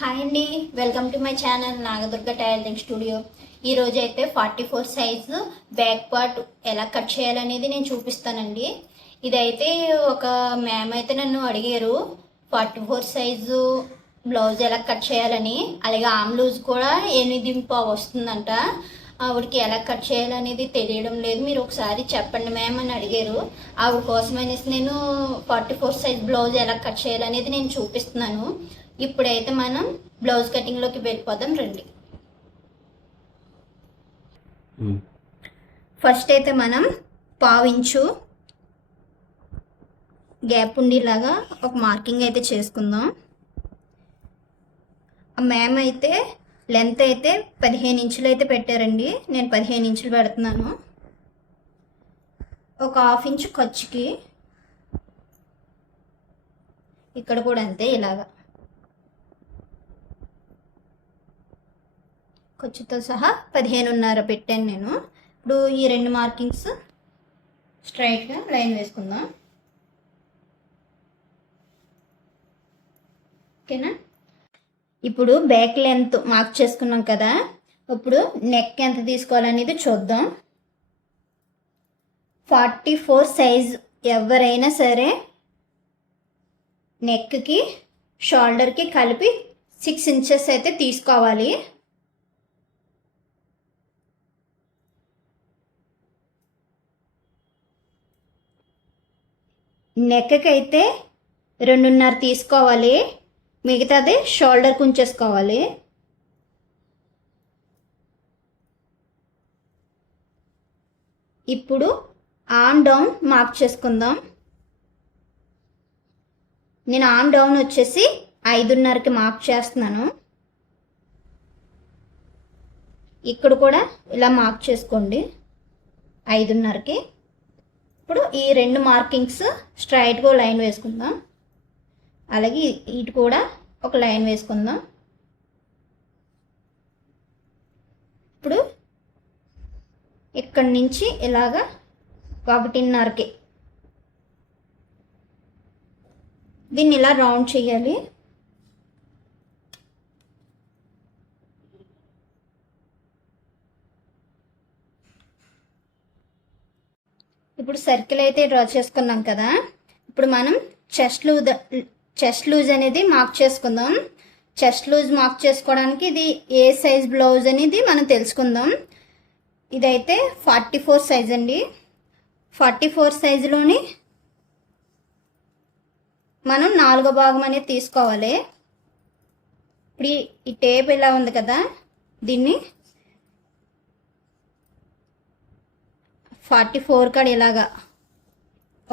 Hi అండి, welcome to my channel Nagadurga tailoring studio. ఈరోజు అయితే 44 సైజు బ్యాక్ పార్ట్ ఎలా కట్ చేయాలనేది నేను చూపిస్తానండి. ఇదైతే ఒక మ్యామ్ అయితే నన్ను అడిగారు 44 సైజు బ్లౌజ్ ఎలా కట్ చేయాలని. అలాగే ఆమ్ లూజ్ కూడా 8 వస్తుందంట. ఆవిడకి ఎలా కట్ చేయాలనేది తెలియడం లేదు, మీరు ఒకసారి చెప్పండి మ్యామ్ అని అడిగారు. ఆవిడ కోసం అనేసి నేను 44 సైజ్ బ్లౌజ్ ఎలా కట్ చేయాలనేది నేను చూపిస్తున్నాను. ఇప్పుడైతే మనం బ్లౌజ్ కటింగ్లోకి వెళ్ళిపోదాం రండి. ఫస్ట్ అయితే మనం పావించు గ్యాప్ ఉండేలాగా ఒక మార్కింగ్ అయితే చేసుకుందాం. ఆ మ్యామ్ అయితే లెంత్ అయితే 15 ఇంచులు అయితే పెట్టారండి, నేను 15 ఇంచులు పెడుతున్నాను. ఒక హాఫ్ ఇంచు ఖర్చుకి ఇక్కడ కూడా అంతే, ఇలాగా ఖర్చుతో సహా 15.5 పెట్టాను నేను. ఇప్పుడు ఈ రెండు మార్కింగ్స్ స్ట్రైట్గా లైన్ వేసుకుందాం. ఓకేనా? ఇప్పుడు బ్యాక్ లెంత్ మార్క్ చేసుకున్నాం కదా, ఇప్పుడు నెక్ ఎంత తీసుకోవాలనేది చూద్దాం. 44 సైజ్ ఎవరైనా సరే నెక్కి షోల్డర్కి కలిపి 6 ఇంచెస్ అయితే తీసుకోవాలి. నెక్కి అయితే 2.5 తీసుకోవాలి, మిగతాది షోల్డర్కి ఉంచేసుకోవాలి. ఇప్పుడు ఆర్మ్ డౌన్ మార్క్ చేసుకుందాం. నేను ఆర్మ్ డౌన్ వచ్చేసి 5.5కి మార్క్ చేస్తున్నాను. ఇక్కడ కూడా ఇలా మార్క్ చేసుకోండి 5.5కి. ఇప్పుడు ఈ రెండు మార్కింగ్స్ స్ట్రైట్గా లైన్ వేసుకుందాం. అలాగే ఇటు కూడా ఒక లైన్ వేసుకుందాం. ఇప్పుడు ఇక్కడి నుంచి ఇలాగా 1.5కి దీన్ని ఇలా రౌండ్ చేయాలి. ఇప్పుడు సర్కిల్ అయితే డ్రా చేసుకున్నాం కదా, ఇప్పుడు మనం చెస్ట్ లూజ్ అనేది మార్క్ చేసుకుందాం. చెస్ట్ లూజ్ మార్క్ చేసుకోవడానికి ఇది ఏ సైజ్ బ్లౌజ్ అనేది మనం తెలుసుకుందాం. ఇదైతే 44 సైజ్ అండి. 44 సైజులోని మనం 4వ భాగం అనేది తీసుకోవాలి. ఇప్పుడు ఈ టేప్ ఇలా ఉంది కదా, దీన్ని 44 కాడ ఇలాగా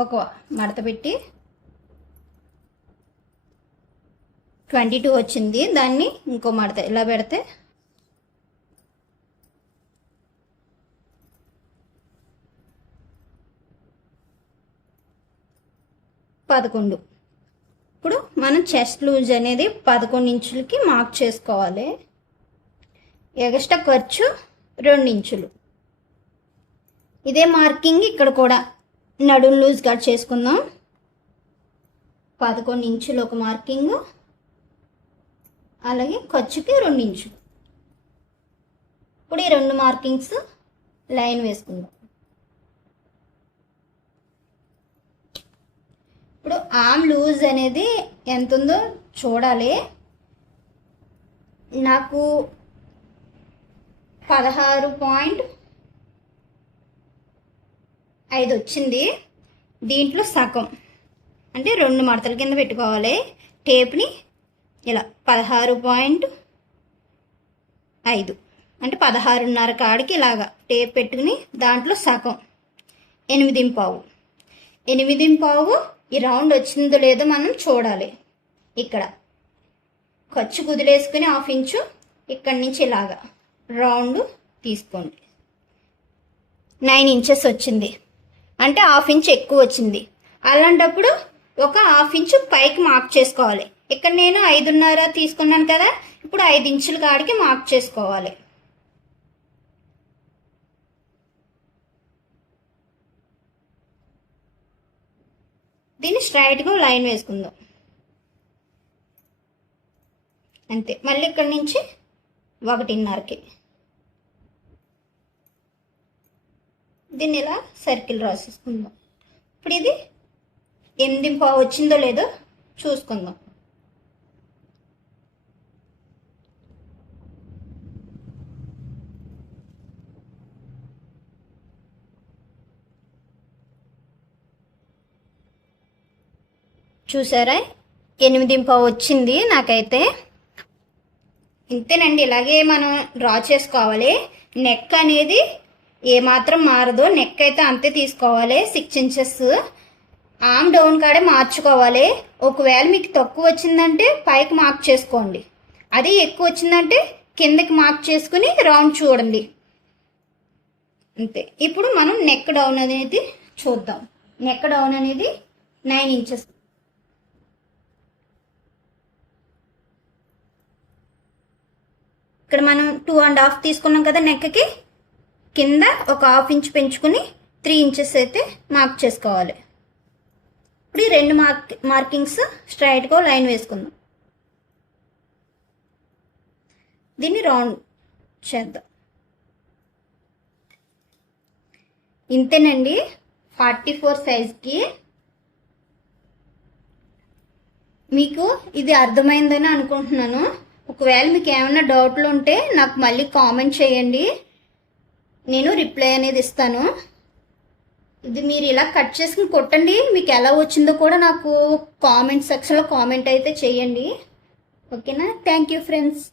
ఒక మడత పెట్టి 22 వచ్చింది, దాన్ని ఇంకో మడత ఇలా పెడితే 11. ఇప్పుడు మనం చెస్ట్ లూజ్ అనేది 11 ఇంచులకి మార్క్ చేసుకోవాలి. ఎగస్ట్రా ఖర్చు 2 ఇంచులు. ఇదే మార్కింగ్ ఇక్కడ కూడా నడుం లూజ్ కట్ చేసుకుందాం. 11 ఇంచులు ఒక మార్కింగ్, అలాగే ఖర్చుకి 2 ఇంచులు. ఇప్పుడు ఈ రెండు మార్కింగ్స్ లైన్ వేసుకుందాం. ఇప్పుడు ఆర్మ్ లూజ్ అనేది ఎంత ఉందో చూడాలి. నాకు 16.5 వచ్చింది. దీంట్లో సగం అంటే 2 మడతల కింద పెట్టుకోవాలి. టేప్ని ఇలా 16.5 అంటే 16.5 కాడికి ఇలాగా టేప్ పెట్టుకుని దాంట్లో సగం 8.5. 8.5 ఈ రౌండ్ వచ్చిందో లేదో మనం చూడాలి. ఇక్కడ ఖర్చు కుదిలేసుకుని 1/2 ఇంచు ఇక్కడి నుంచి ఇలాగా రౌండ్ తీసుకోండి. 9 ఇంచెస్ వచ్చింది అంటే 1/2 ఇంచు ఎక్కువ వచ్చింది. అలాంటప్పుడు ఒక 1/2 ఇంచు పైకి మార్క్ చేసుకోవాలి. ఇక్కడ నేను 5.5 తీసుకున్నాను కదా, ఇప్పుడు 5 ఇంచుల కాడికి మార్క్ చేసుకోవాలి. దీన్ని స్ట్రైట్గా లైన్ వేసుకుందాం. అంతే. మళ్ళీ ఇక్కడ నుంచి 1.5కి దీన్ని ఇలా సర్కిల్ రాసేసుకుందాం. ఇప్పుడు ఇది 8.15 వచ్చిందో లేదో చూసుకుందాం. చూసారా, 8.15 వచ్చింది నాకైతే. ఇంతేనండి, ఇలాగే మనం డ్రా చేసుకోవాలి. నెక్ అనేది ఏమాత్రం మారదు, నెక్ అయితే అంతే తీసుకోవాలి. 6 ఇంచెస్ ఆమ్ డౌన్ కాడే మార్చుకోవాలి. ఒకవేళ మీకు తక్కువ వచ్చిందంటే పైకి మార్క్ చేసుకోండి, అది ఎక్కువ వచ్చిందంటే కిందకి మార్క్ చేసుకుని రౌండ్ చూడండి. అంతే. ఇప్పుడు మనం నెక్ డౌన్ అనేది చూద్దాం. నెక్ డౌన్ అనేది 9 ఇంచెస్. ఇక్కడ మనం 2.5 తీసుకున్నాం కదా నెక్కి, కింద ఒక 1/2 ఇంచ్ పెంచుకుని 3 ఇంచెస్ అయితే మార్క్ చేసుకోవాలి. ఇప్పుడు ఈ 2 మార్కింగ్స్ స్ట్రైట్గా లైన్ వేసుకుందాం. దీన్ని రౌండ్ చేద్దాం. ఇంతేనండి 44 సైజ్కి. మీకు ఇది అర్థమైందని అనుకుంటున్నాను. ఒకవేళ మీకు ఏమైనా డౌట్లు ఉంటే నాకు మళ్ళీ కామెంట్ చేయండి, నేను రిప్లై అనేది ఇస్తాను. ఇది మీరు ఇలా కట్ చేసుకుని కొట్టండి, మీకు ఎలా వచ్చిందో కూడా నాకు కామెంట్ సెక్షన్లో కామెంట్ అయితే చేయండి. ఓకేనా? Thank you friends.